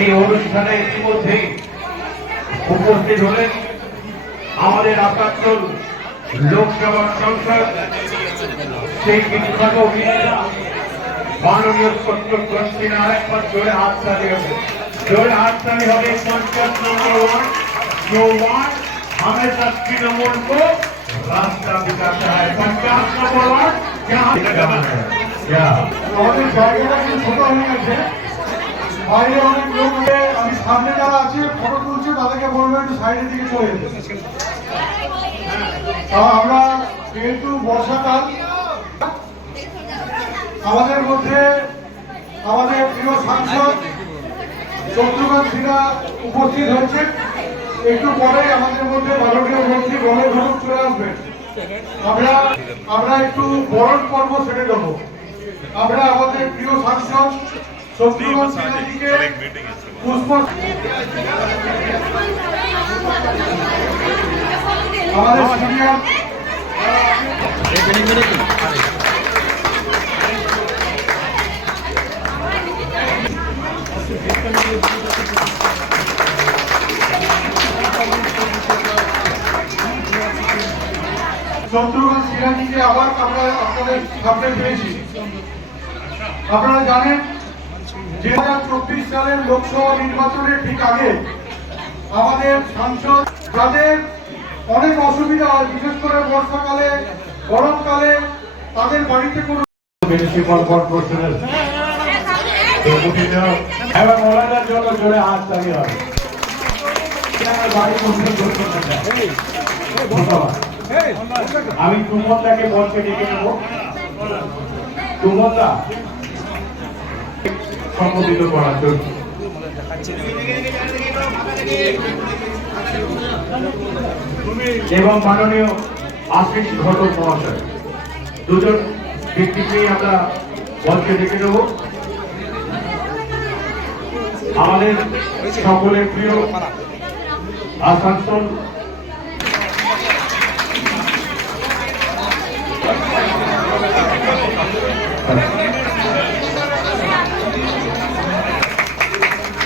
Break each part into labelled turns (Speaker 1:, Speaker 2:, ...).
Speaker 1: এই অনুষ্ঠানে ইতিমধ্যে উপস্থিত হলেন আমাদের আকাত্তর লোকসভা সংসদ সেই বিখ্যাত অভিনেতা মাননীয় সত্যগ্রন্থী নারায়ণ জোরে হাততালি হবে জোরে হাততালি হবে পঞ্চাশ নম্বর ওয়ার্ড जो वार्ड हमेशा तृणमूल को रास्ता दिखाता है पचास नंबर वार्ड जहाँ क्या
Speaker 2: আমাদের জায়গাটা একটু ছোট হয়ে গেছে বাইরে অনেক লোক আমি সামনে যারা আছে ফটো তুলছে, তাদেরকে বলব একটু সাইডের দিকে চলে যেতে। আমরা, যেহেতু বর্ষাকাল, আমাদের মধ্যে, আমাদের প্রিয় সাংসদ শত্রুঘ্ন সিনহা উপস্থিত হয়েছে। একটু পরে আমাদের মধ্যে মাননীয় মন্ত্রী গণেশ ঘটক চলে আসবেন আমরা আমরা একটু বরণ পর্ব ছেড়ে দেবো আমরা আমাদের প্রিয় সাংসদ শত্রুঘ্ন সিনহাজিকে পুষ্প আমাদের সিনিয়র শত্রুঘ্ন সিনহাজিকে আবার আমরা আপনাদের সামনে পেয়েছি আপনারা জানেন হাজার চব্বিশ সালের লোকসভা নির্বাচনের ঠিক আগে আমাদের সাংসদ, যাদের অনেক অসুবিধা হয়, বিশেষ করে বর্ষাকালে, গরমকালে, তাদের বাড়িতে কোনো
Speaker 1: মিউনিসিপাল কর্পোরেশনের ডেপুটিরা ওনাদের জন্য জোরে হাত। ধন্যবাদ। আমি তুমনদাকে বলতে ডেকে নেব তুমনদা সম্বোধিত করার জন্য। এবং মাননীয় আশিস ঘটক মহাশয় দুজন ব্যক্তিকেই আমরা মঞ্চে ডেকে নেব। আমাদের সকলের প্রিয় আসানসোল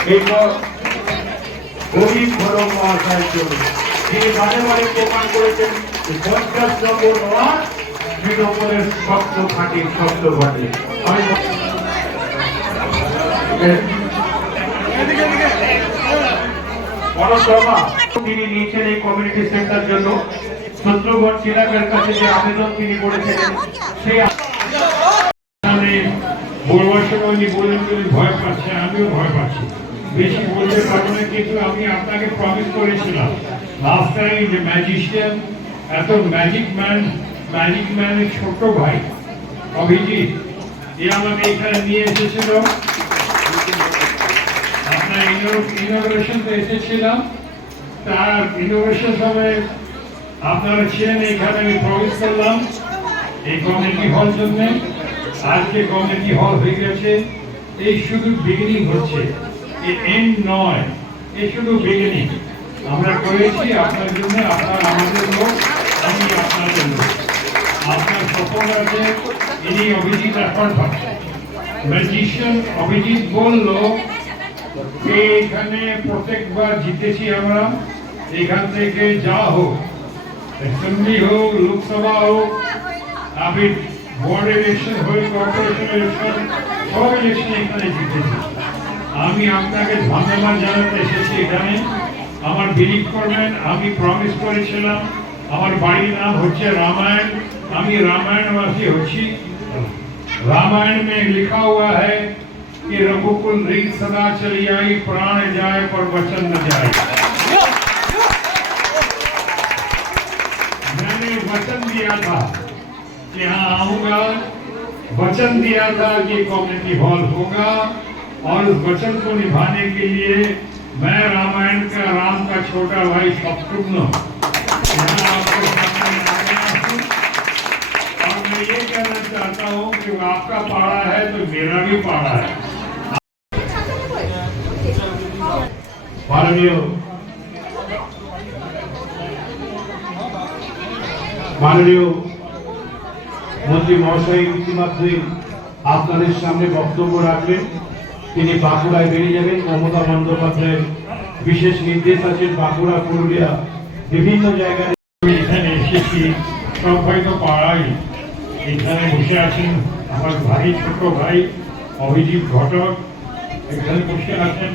Speaker 1: তিনি করেছেন তিনি নিয়েছেন এই কমিউনিটি সেন্টার জন্য। শত্রুঘ্ন চিরাগের কাছে যে আবেদন তিনি করেছিলেন সেই
Speaker 3: বলবার সময় উনি বললেন ভয় পাচ্ছে, আমিও ভয় পাচ্ছি। বেশি বলতে পারব না, কিন্তু আমি আপনাকে প্রমিস করেছিলাম। লাস্ট টাইম যে ম্যাজিশিয়ান এত ম্যাজিক ম্যান ম্যাজিক ম্যানের ছোট ভাই, অভিজিৎ, এ আমাকে এখানে নিয়ে এসেছিল। আপনার ইনোগ্রেশনতে এসেছিলাম। তার ইনোগ্রেশন সময় আপনারা ছিলেন এখানে আমি প্রবেশ করলাম। এই কমিউনিটি হল জন্য। আজকে কমিউনিটি হল হয়ে গেছে। এই শুধু বিগিনিং হচ্ছে। এন্ড নয় এই শুধু বিগিনিং আমরা করেছি আপনার জন্য, আপনার আমাদের লোক, আমি আপনাদের লোক আপনার সফল আছে, ইনি অভিজিৎ এখন ম্যাজিশিয়ান অভিজিৎ বলল যে এখানে প্রত্যেকবার জিতেছি আমরা, এখান থেকে যা হোক অ্যাসেম্বলি হোক, লোকসভা হোক আমি বোর্ড ইলেকশন হয়ে কর্পোরেশন ইলেকশন সব ইলেকশন এখানে জিতেছি। আমি আপনাকে ধন্যবাদ জানাতে এসেছি এখানে। আমার বিলিভ করবেন, আমি প্রমিস করেছিলাম। আমার বাড়ির নাম হচ্ছে रामायण আমি रामायणवासी হচ্ছি। रामायण में लिखा हुआ है कि रघुकुल रिंग सदा चली आई, प्राण जाए पर वचन न जाए मैंने वचन दिया था कि हाँ आऊँगा। वचन दिया था कि कम्युनिटी हॉल होगा। और उस वचन को निभाने के लिए मैं रामायण का राम का छोटा भाई शत्रुघ्न यहाँ आपके सामने आ गया हूँ और मैं ये कहना चाहता हूँ कि वो आपका पाड़ा है तो मेरा भी पाड़ा है
Speaker 1: মাননীয় মাননীয় মন্ত্রী মহাশয় ইতিমধ্যে আপনাদের সামনে বক্তব্য রাখবেন তিনি বাঁকুড়ায় বেরিয়ে যাবেন। মমতা বন্দ্যোপাধ্যায়ের বিশেষ নির্দেশ আছে বাঁকুড়া, পুরুলিয়া, বিভিন্ন জায়গায়।
Speaker 3: এখানে এসেছি সব হয়তো পাড়াই এখানে বসে আছেন আমার ভাই, ছোট ভাই, অভিজিৎ ঘটক। এখানে বসে আছেন